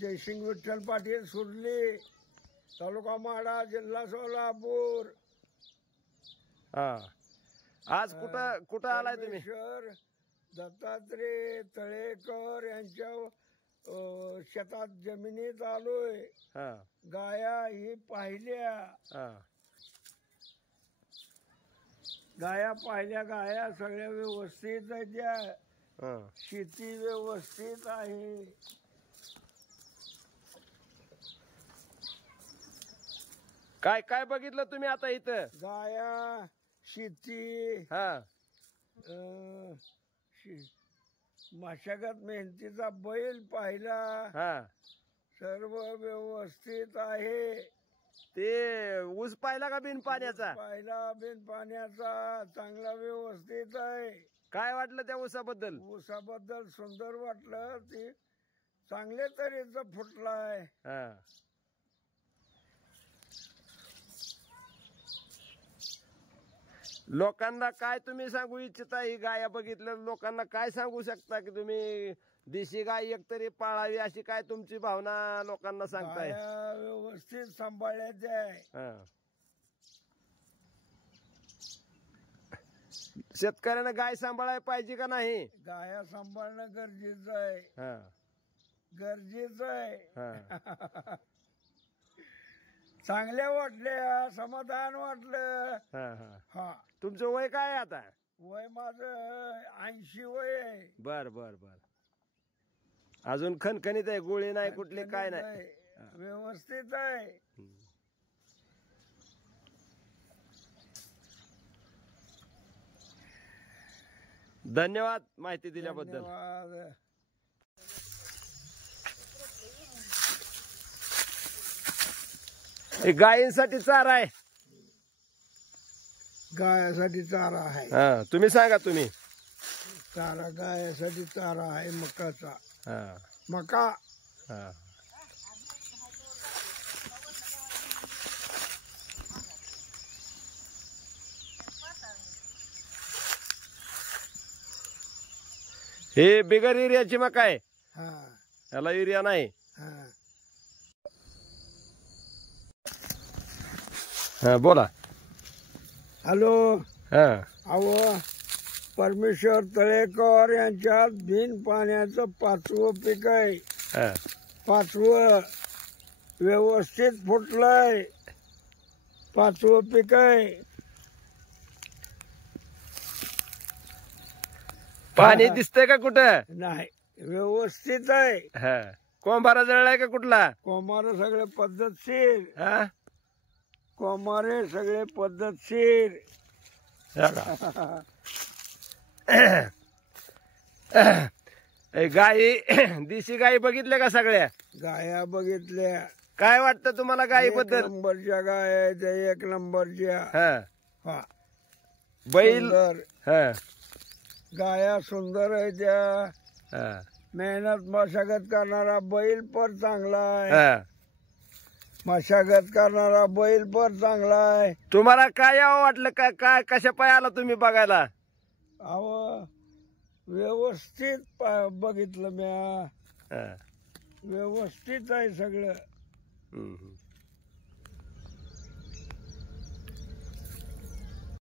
जयसिंग विठ्ठल पाटील सुरली, तालुका माडा, जिल्हा सोलापूर। आज कुठं आलाय तुम्ही? दत्तात्रय तळेकर यांच्या शेतात जमिनीत आलोय। गाया ही पाहिल्या, गाया सगळ्या व्यवस्थित आहेत, शेती व्यवस्थित आहे। काय काय बघितलं तुम्ही आता इथं? गाया, शेती, मशागत मेहनतीचा बैल पाहिला, सर्व व्यवस्थित आहे। ते ऊस पाहिला का बिन पाण्याचा? पाहिला, बिन पाण्याचा, चांगला व्यवस्थित आहे। काय वाटलं त्या ऊसाबद्दल? ऊसाबद्दल सुंदर वाटलं, ते चांगले तऱ्हेचा फुटलाय। लोकांना काय तुम्ही सांगू इच्छिता? ही गाया बघितल्या लोकांना काय सांगू शकता की तुम्ही देशी गाय एकतरी पाळावी, अशी काय तुमची भावना लोकांना सांगताय? व्यवस्थित सांभाळायचे आहे। शेतकऱ्यानं गाय सांभाळायला पाहिजे का नाही? गाया सांभाळणं गरजेचं आहे, गरजेचं आहे। चांगल्या वाटल्या, समाधान वाटलं। तुमचं वय काय आता? वय माझं 80 वय आहे। बर बर बर। अजून खणखणीत आहे, गोळी नाही कुठली, काय नाही, व्यवस्थित आहे। धन्यवाद माहिती दिल्याबद्दल। गायींसाठी चारा आहे, गायासाठी चारा आहे। तुम्ही सांगा तुम्ही। चारा गायासाठी चारा आहे, मकाचा, मका। हे बिगर युरियाची मका आहे, याला युरिया नाही। बोला। हॅलो। अहो, परमेश्वर तळेकर यांच्यात बिन पाण्याचं 5वं पीक आहे। 5वं व्यवस्थित फुटलंय, 5वं पीक आहे। पाणी दिसतंय का कुठं? नाही, व्यवस्थित आहे। कोंबारा जळलाय का कुठला? कोंबारे सगळे पद्धतशीर, कोंबारे सगळे पद्धतशीर। गाई देशी गाई बघितल्या का सगळ्या? गाया बघितल्या। काय वाटतं तुम्हाला गायीबद्दल? 1 नंबरच्या गाया, 1 नंबरच्या। बैल सुंदर. हा गाया सुंदर आहे त्या. हा मेहनत मशागत करणारा बैल पण चांगला आहे. हा. मशागत करणारा बैल पण चांगला आहे. तुम्हाला काय यावं वाटलं का काय कशा पाय आला तुम्ही बघायला? अहो व्यवस्थित बघितलं म्या. हा. व्यवस्थित आहे सगळं. हम्म.